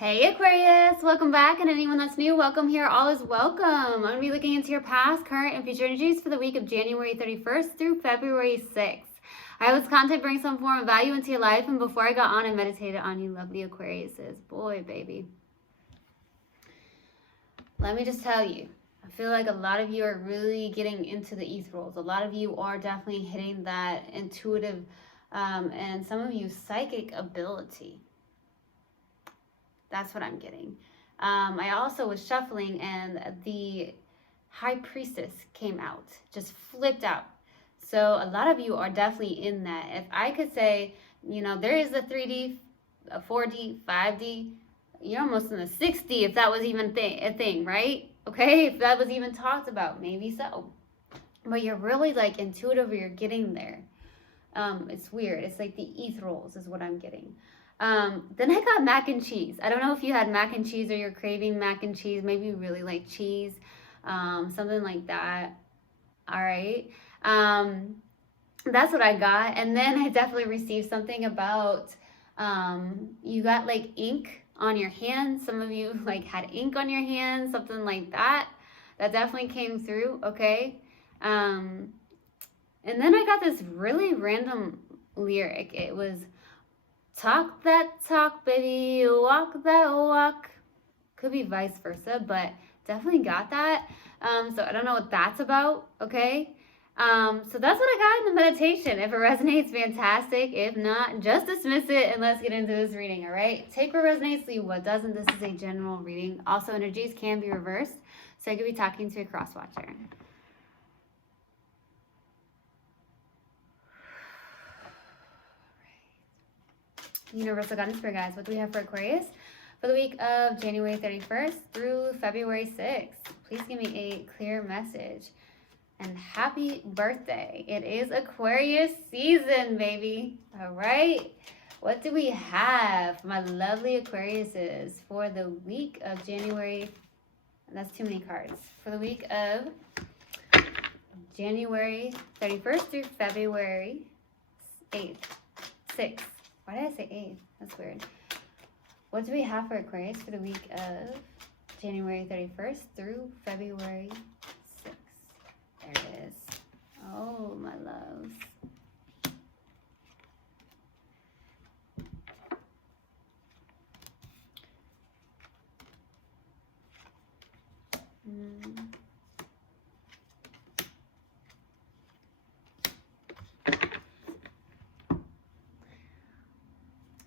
Hey Aquarius, welcome back, and anyone that's new, welcome here. All is welcome. I'm going to be looking into your past, current, and future energies for the week of January 31st through February 6th. I hope this content brings some form of value into your life, and before I got on and meditated on you lovely Aquariuses, boy, baby. Let me just tell you, I feel like a lot of you are really getting into the ethereals. A lot of you are definitely hitting that intuitive and some of you psychic ability. That's what I'm getting. I also was shuffling and the High Priestess came out, just flipped out. So a lot of you are definitely in that. If I could say, you know, there is a 3D, a 4D, 5D, you're almost in the 6D if that was even a thing, right? Okay, if that was even talked about, maybe so. But you're really like intuitive or you're getting there. It's weird. It's like the ethereals is what I'm getting. Then I got mac and cheese. I don't know if you had mac and cheese or you're craving mac and cheese. Maybe you really like cheese, something like that. All right. That's what I got. And then I definitely received something about you got like ink on your hands. Some of you like had ink on your hands, something like that. That definitely came through. Okay. And then I got this really random lyric. It was, talk that talk, baby, walk that walk. Could be vice versa, but definitely got that. So I don't know what that's about, okay? So that's what I got in the meditation. If it resonates, fantastic. If not, just dismiss it and let's get into this reading, all right? Take what resonates, leave what doesn't. This is a general reading. Also, energies can be reversed, so I could be talking to a cross-watcher. Universal Guidance Spirit Guides, what do we have for Aquarius for the week of January 31st through February 6th? Please give me a clear message. And happy birthday. It is Aquarius season, baby. All right. What do we have, my lovely Aquariuses, for the week of January? That's too many cards. For the week of January 31st through February 8th, 6th. Why did I say 8th? That's weird. What do we have for Aquarius for the week of January 31st through February 6th? There it is. Oh, my loves.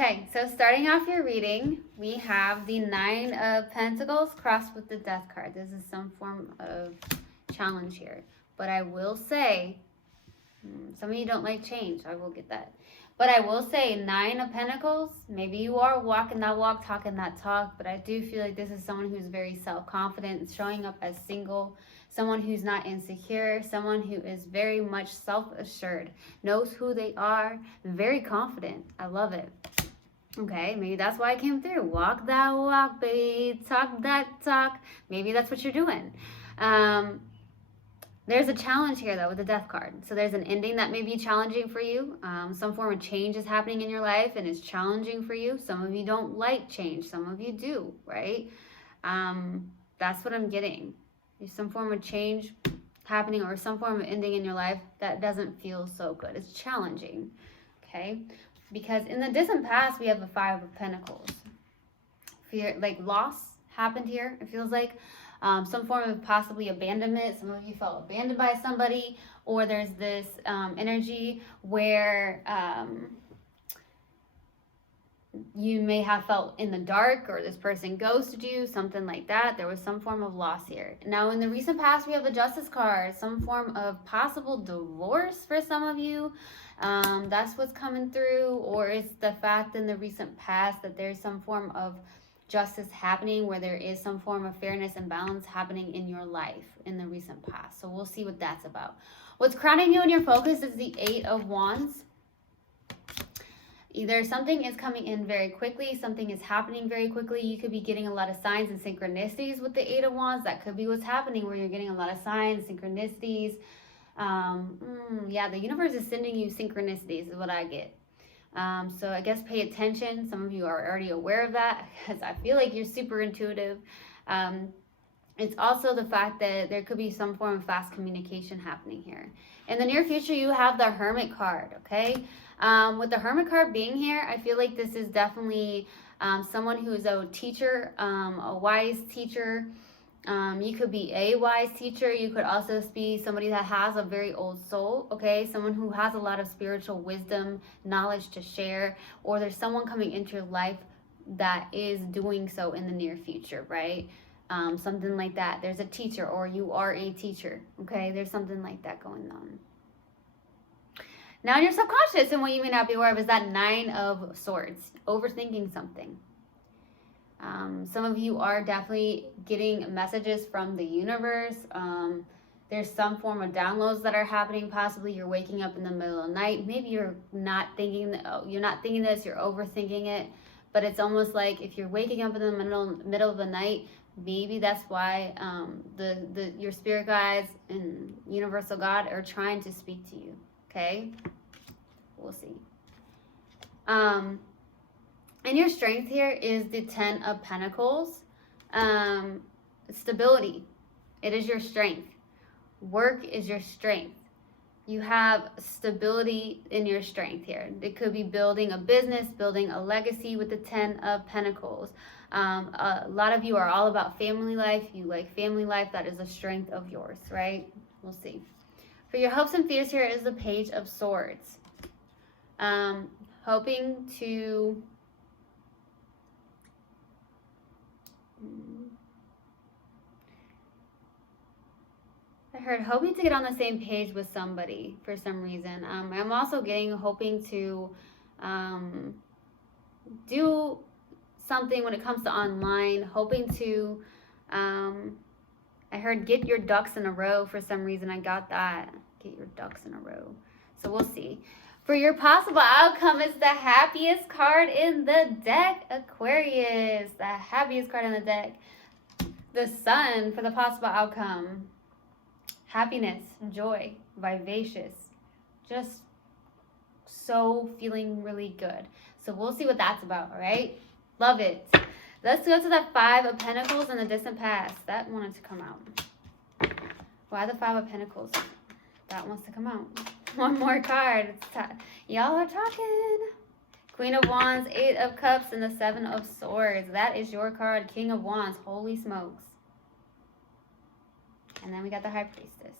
Okay, so starting off your reading, we have the Nine of Pentacles crossed with the Death card. This is some form of challenge here. But I will say, some of you don't like change. I will get that. But I will say, Nine of Pentacles, maybe you are walking that walk, talking that talk, but I do feel like this is someone who's very self-confident, showing up as single, someone who's not insecure, someone who is very much self-assured, knows who they are, very confident. I love it. Okay, maybe that's why I came through. Walk that walk, baby. Talk that talk. Maybe that's what you're doing. There's a challenge here, though, with the Death card. So there's an ending that may be challenging for you. Some form of change is happening in your life, and it's challenging for you. Some of you don't like change. Some of you do, right? That's what I'm getting. There's some form of change happening or some form of ending in your life that doesn't feel so good. It's challenging, okay? Because in the distant past, we have the Five of Pentacles. Fear, like loss happened here. It feels like some form of possibly abandonment. Some of you felt abandoned by somebody, or there's this energy where you may have felt in the dark, or this person ghosted you, something like that. There was some form of loss here. Now, in the recent past, we have the Justice card, some form of possible divorce for some of you. That's what's coming through, or it's the fact in the recent past that there's some form of justice happening, where there is some form of fairness and balance happening in your life in the recent past. So we'll see what that's about. What's crowning you in your focus is the Eight of Wands. Either something is coming in very quickly, something is happening very quickly. You could be getting a lot of signs and synchronicities with the Eight of Wands. That could be what's happening, where you're getting a lot of signs, synchronicities. Yeah, the universe is sending you synchronicities is what I get. So I guess pay attention. Some of you are already aware of that because I feel like you're super intuitive. It's also the fact that there could be some form of fast communication happening here. In the near future, you have the Hermit card, okay? With the Hermit card being here, I feel like this is definitely someone who is a teacher, a wise teacher. You could be a wise teacher. You could also be somebody that has a very old soul, okay? Someone who has a lot of spiritual wisdom, knowledge to share, or there's someone coming into your life that is doing so in the near future, right? Something like that. There's a teacher, or you are a teacher, okay? There's something like that going on. Now in your subconscious, and what you may not be aware of is that 9 of Swords, overthinking something. Some of you are definitely getting messages from the universe. There's some form of downloads that are happening. Possibly you're waking up in the middle of the night. Maybe you're not thinking this, you're overthinking it. But it's almost like if you're waking up in the middle of the night, maybe that's why your spirit guides and universal God are trying to speak to you. Okay, we'll see. And your strength here is the 10 of Pentacles. Stability. It is your strength. Work is your strength. You have stability in your strength here. It could be building a business, building a legacy with the 10 of Pentacles. A lot of you are all about family life. You like family life. That is a strength of yours, right? We'll see. For your hopes and fears here is the Page of Swords. Hoping to... I heard hoping to get on the same page with somebody for some reason. I'm also hoping to do something when it comes to online. Hoping to, I heard get your ducks in a row for some reason. I got that. Get your ducks in a row. So we'll see. For your possible outcome is the happiest card in the deck, Aquarius. The happiest card in the deck. The Sun for the possible outcome. Happiness, joy, vivacious. Just so feeling really good. So we'll see what that's about, all right? Love it. Let's go to the 5 of Pentacles in the distant past. That wanted to come out. Why the 5 of Pentacles? That wants to come out. One more card. Y'all are talking. Queen of Wands, 8 of Cups, and the 7 of Swords. That is your card. King of Wands. Holy smokes. And then we got the High Priestess.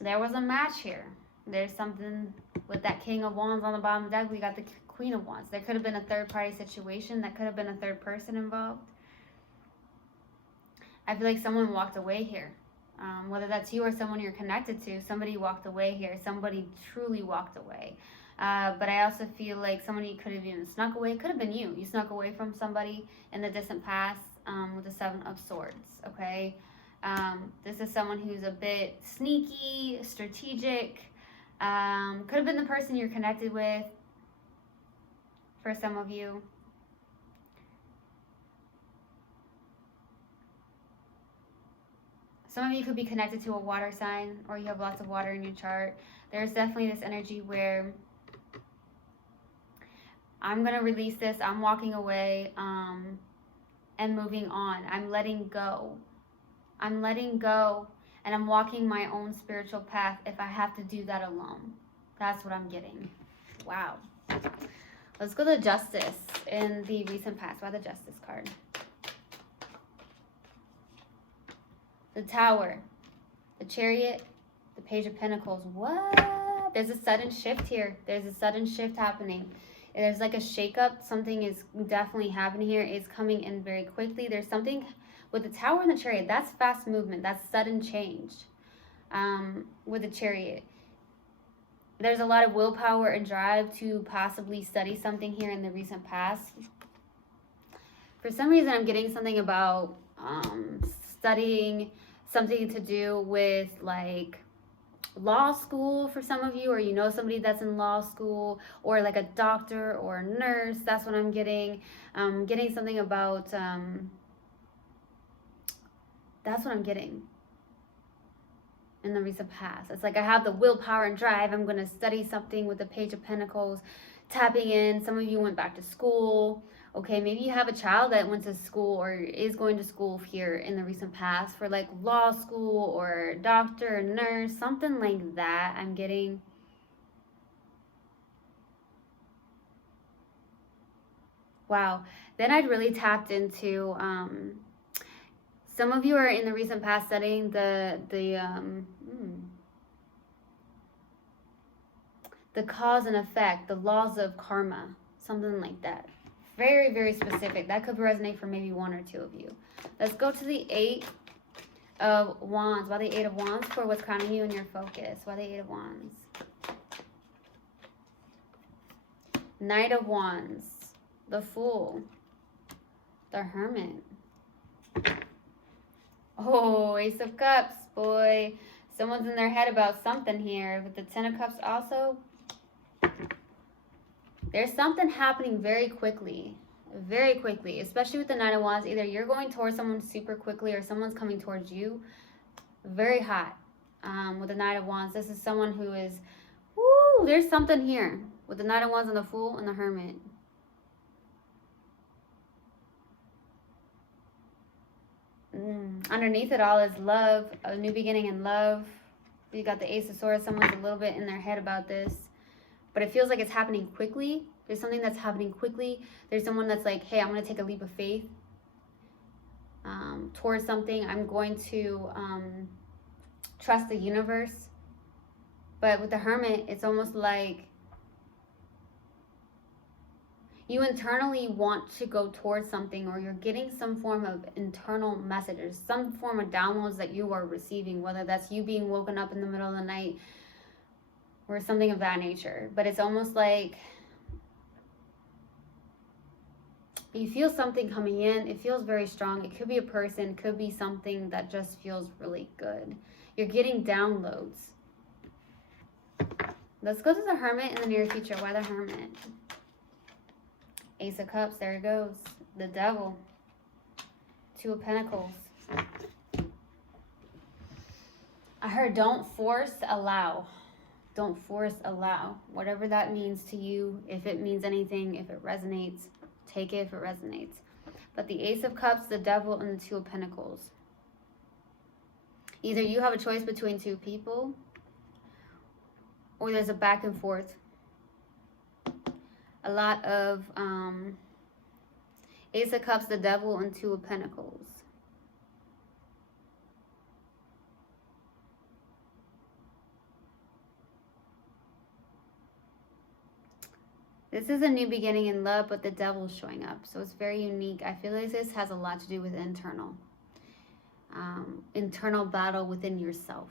There was a match here. There's something with that King of Wands on the bottom of the deck. We got the Queen of Wands. There could have been a third-party situation. That could have been a third person involved. I feel like someone walked away here. Whether that's you or someone you're connected to, somebody walked away here. Somebody truly walked away. But I also feel like somebody could have even snuck away. It could have been you. You snuck away from somebody in the distant past with the 7 of Swords, okay? This is someone who's a bit sneaky, strategic. Could have been the person you're connected with for some of you. Some of you could be connected to a water sign, or you have lots of water in your chart. There's definitely this energy where I'm going to release this, I'm walking away, and moving on. I'm letting go. I'm letting go, and I'm walking my own spiritual path if I have to do that alone. That's what I'm getting. Wow. Let's go to Justice in the recent past. Why the Justice card? The Tower, the Chariot, the Page of Pentacles. What? There's a sudden shift here. There's a sudden shift happening. There's like a shakeup. Something is definitely happening here. It's coming in very quickly. There's something with the Tower and the Chariot. That's fast movement. That's sudden change. With the Chariot, there's a lot of willpower and drive to possibly study something here in the recent past. For some reason, I'm getting something about studying something to do with like law school for some of you, or you know somebody that's in law school, or like a doctor or a nurse. That's what I'm getting. Getting something about that's what I'm getting. in the recent past. It's like I have the willpower and drive. I'm going to study something with the Page of Pentacles, tapping in. Some of you went back to school. Okay, maybe you have a child that went to school or is going to school here in the recent past for like law school or doctor, nurse, something like that. I'm getting. Wow. Then I'd really tapped into, some of you are in the recent past studying the cause and effect, the laws of karma, something like that. Very, very specific. That could resonate for maybe one or two of you. Let's go to the Eight of Wands. Why the Eight of Wands? For what's crowning you in your focus. Why the Eight of Wands? Knight of Wands. The Fool. The Hermit. Oh, Ace of Cups, boy. Someone's in their head about something here. With the Ten of Cups also. There's something happening very quickly. Very quickly. Especially with the Nine of Wands. Either you're going towards someone super quickly or someone's coming towards you. Very hot. With the Knight of Wands. This is someone who is... Woo! There's something here. With the Knight of Wands and the Fool and the Hermit. Underneath it all is love, a new beginning in love. You got the Ace of Swords. Someone's a little bit in their head about this, but it feels like it's happening quickly. There's something that's happening quickly. There's someone that's like, hey, I'm going to take a leap of faith towards something. I'm going to trust the universe. But with the Hermit, it's almost like you internally want to go towards something, or you're getting some form of internal messages, some form of downloads that you are receiving, whether that's you being woken up in the middle of the night or something of that nature. But it's almost like you feel something coming in. It feels very strong. It could be a person, could be something that just feels really good. You're getting downloads. Let's go to the Hermit in the near future. Why the Hermit? Ace of Cups, there it goes. The Devil. Two of Pentacles. I heard don't force, allow. Don't force, allow. Whatever that means to you, if it means anything, if it resonates, take it if it resonates. But the Ace of Cups, the Devil, and the Two of Pentacles. Either you have a choice between two people, or there's a back and forth. A lot of Ace of Cups, the Devil, and Two of Pentacles. This is a new beginning in love, but the Devil's showing up. So it's very unique. I feel like this has a lot to do with internal battle within yourself.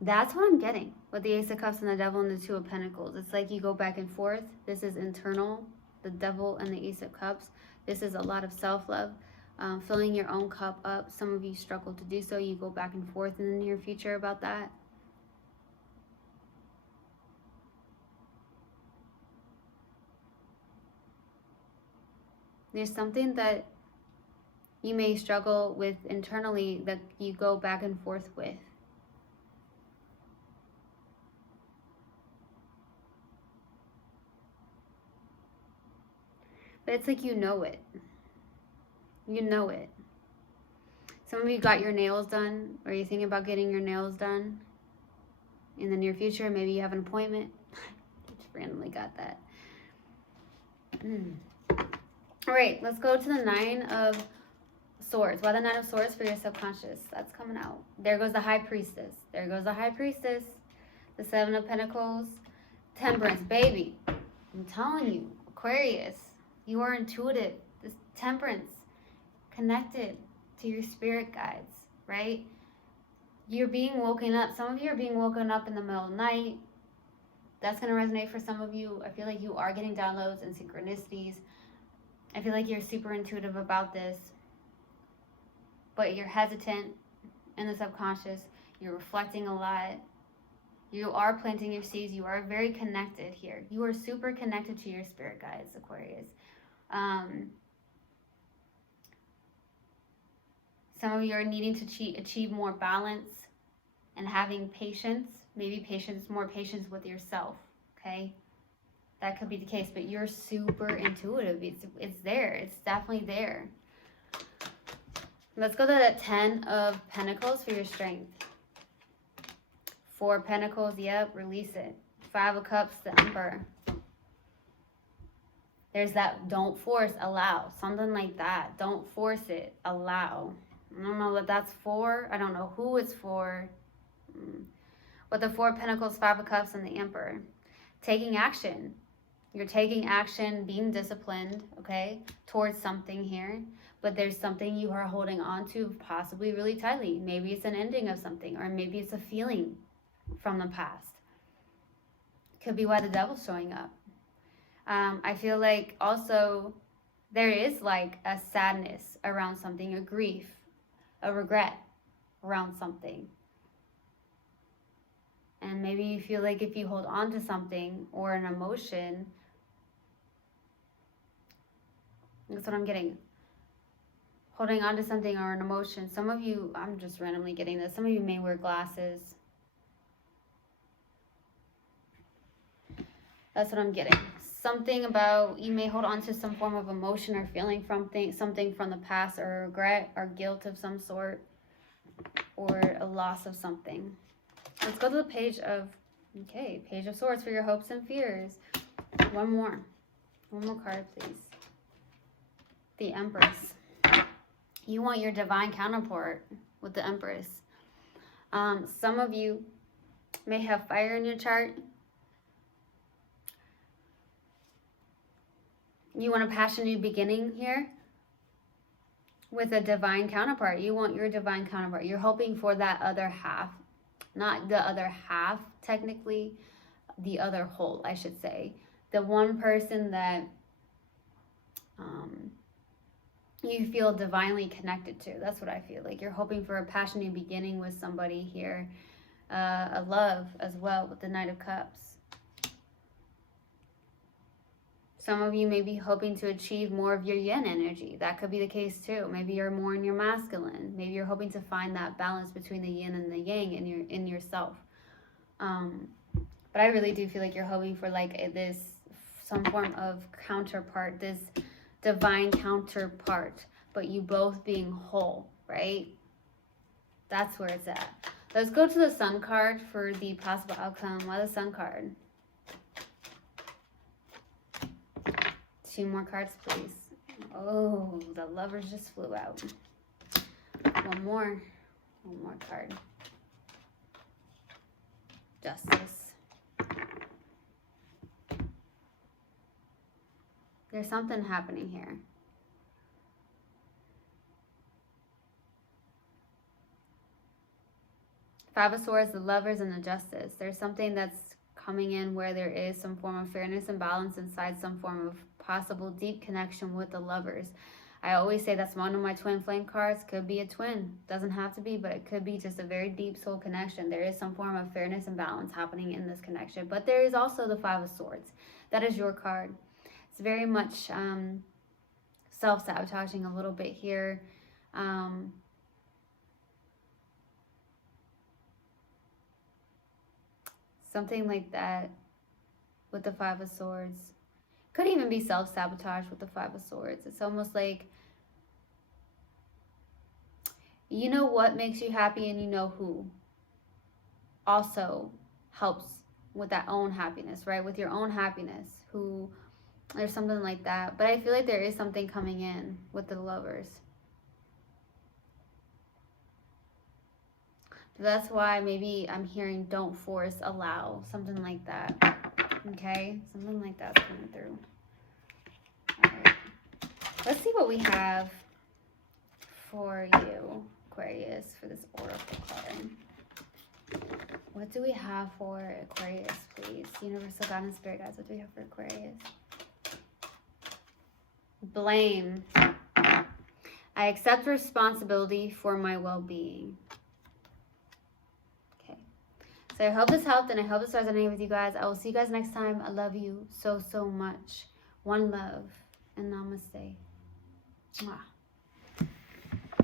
That's what I'm getting with the Ace of Cups and the Devil and the Two of Pentacles. It's like you go back and forth. This is internal, the Devil and the Ace of Cups. This is a lot of self-love, filling your own cup up. Some of you struggle to do so. You go back and forth in the near future about that. There's something that you may struggle with internally that you go back and forth with. But it's like you know it. You know it. Some of you got your nails done, or you're thinking about getting your nails done in the near future. Maybe you have an appointment. Just randomly got that. All right, let's go to the Nine of Swords. Why the Nine of Swords? For your subconscious. That's coming out. There goes the High Priestess. There goes the High Priestess. The Seven of Pentacles. Temperance, baby. I'm telling you, Aquarius. You are intuitive. This Temperance, connected to your spirit guides, right? You're being woken up. Some of you are being woken up in the middle of the night. That's going to resonate for some of you. I feel like you are getting downloads and synchronicities. I feel like you're super intuitive about this, but you're hesitant in the subconscious. You're reflecting a lot. You are planting your seeds. You are very connected here. You are super connected to your spirit guides, Some of you are needing to achieve more balance and having patience. Maybe patience, more patience with yourself, okay? That could be the case, but you're super intuitive. It's there. It's definitely there. Let's go to the 10 of Pentacles for your strength. 4 Pentacles, yep, release it. 5 of Cups, the Emperor. There's that don't force, allow. Something like that. Don't force it, allow. I don't know what that's for. I don't know who it's for. With the 4 Pentacles, 5 of Cups, and the Emperor. Taking action. You're taking action, being disciplined, okay, towards something here. But there's something you are holding on to possibly really tightly. Maybe it's an ending of something, or maybe it's a feeling from the past. Could be why the devil's showing up. I feel like also there is like a sadness around something, a grief, a regret around something. And maybe you feel like if you hold on to something or an emotion, that's what I'm getting. Holding on to something or an emotion. Some of you, I'm just randomly getting this. Some of you may wear glasses. That's what I'm getting. Something about, you may hold on to some form of emotion or feeling from something from the past, or regret or guilt of some sort, or a loss of something. Let's go to the Page of Swords for your hopes and fears. One more card, please. The Empress. You want your divine counterpart with the Empress. Some of you may have fire in your chart. You want a passion new beginning here with a divine counterpart. You want your divine counterpart. You're hoping for that other half. Not the other half, technically. The other whole, I should say. The one person that you feel divinely connected to. That's what I feel like. You're hoping for a passion new beginning with somebody here. A love as well with the Knight of Cups. Some of you may be hoping to achieve more of your yin energy. That could be the case too. Maybe you're more in your masculine. Maybe you're hoping to find that balance between the yin and the yang in yourself. But I really do feel like you're hoping for like some form of counterpart, this divine counterpart, but you both being whole, right? That's where it's at. Let's go to the Sun card for the possible outcome. Why the Sun card? 2 more cards, please. Oh, the Lovers just flew out. One more card. Justice. There's something happening here. Five of Swords, the Lovers, and the Justice. There's something that's coming in where there is some form of fairness and balance inside, some form of possible deep connection with the Lovers. I always say that's one of my twin flame cards. Could be a twin. Doesn't have to be, but it could be just a very deep soul connection. There is some form of fairness and balance happening in this connection. But there is also the Five of Swords. That is your card. It's very much self-sabotaging a little bit here. Something like that with the Five of Swords. Could even be self-sabotage with the Five of Swords. It's almost like you know what makes you happy and you know who also helps with that own happiness, right? With your own happiness, who, there's something like that. But I feel like there is something coming in with the Lovers. That's why maybe I'm hearing don't force, allow, something like that. Okay, something like that's coming through. All right. Let's see what we have for you, Aquarius, for this oracle card. What do we have for Aquarius, please? Universal God and Spirit Guides, what do we have for Aquarius? Blame. I accept responsibility for my well-being. So I hope this helped, and I hope this resonated with you guys. I will see you guys next time. I love you so, so much. One love, and namaste. Mwah.